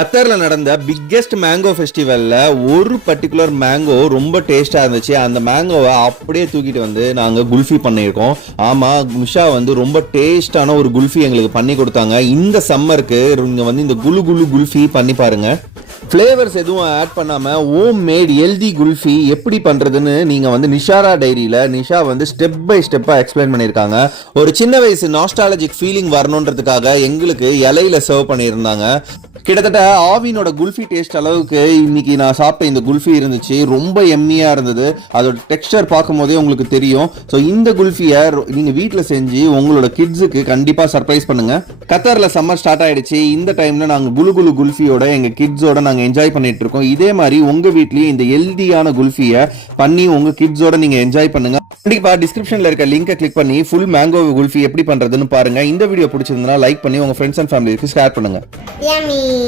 கத்தார்ல நடந்த biggest mango ஃபெஸ்டிவல்ல ஒரு particular mango ரொம்ப டேஸ்டா இருந்துச்சு. அந்த மேங்கோவை அப்படியே தூக்கிட்டு வந்து நாங்க குல்ஃபி பண்ணியிருக்கோம். ஆமா, மிஷா வந்து ரொம்ப டேஸ்டான ஒரு குல்ஃபி எங்களுக்கு பண்ணி கொடுத்தாங்க. இந்த சம்மருக்கு நீங்க வந்து இந்த குலு குலு குல்ஃபி பண்ணி பாருங்க. ஃப்ளேவர்ஸ் எதுவும் ஆட் பண்ணாம ஹோம் மேட் ஹெல்தி குல்ஃபி எப்படி பண்றதுன்னு நீங்க வந்து நிஷாரா டைரியில நிஷா வந்து ஸ்டெப் பை ஸ்டெப்பா எக்ஸ்பிளைன் பண்ணியிருக்காங்க. ஒரு சின்ன வயசு நாஸ்டாலஜிக் ஃபீலிங் வரணுன்றதுக்காக எங்களுக்கு இலையில சர்வ் பண்ணியிருந்தாங்க. கிட்டத்தட்ட ஆவினோட குல்ஃபி டேஸ்ட் அளவுக்கு இன்னைக்கு நான் சாப்பிட்ட இந்த குல்ஃபி இருந்துச்சு. ரொம்ப எம்மியா இருந்தது. அதோட டெக்ஸ்டர் பார்க்கும் போதே உங்களுக்கு தெரியும். ஸோ இந்த குல்ஃபியை நீங்க வீட்டில் செஞ்சு உங்களோட கிட்ஸுக்கு கண்டிப்பா சர்ப்ரைஸ் பண்ணுங்க. கத்தார்ல சம்மர் ஸ்டார்ட் ஆயிடுச்சு. இந்த டைம்ல நாங்க குலு குலு குல்ஃபியோட எங்க கிட்ஸோட நாங்க என்ஜாய் பண்ணிட்டு இருக்கோம். இதே மாதிரி உங்க வீட்லயும் இந்த ஹெல்தியான குல்ஃபியை பண்ணி உங்க கிட்ஸோட நீங்க என்ஜாய் பண்ணுங்க. கண்டிப்பா டிஸ்கிரிப்ஷன்ல இருக்க லிங்கை கிளிக் பண்ணி ஃபுல் மேங்கோ குல்ஃபி எப்படி பண்றதுன்னு பாருங்க. இந்த வீடியோ பிடிச்சிருந்தா லைக் பண்ணி உங்க ஃப்ரெண்ட்ஸ் அண்ட் ஃபேமிலிக்கு ஷேர் பண்ணுங்க.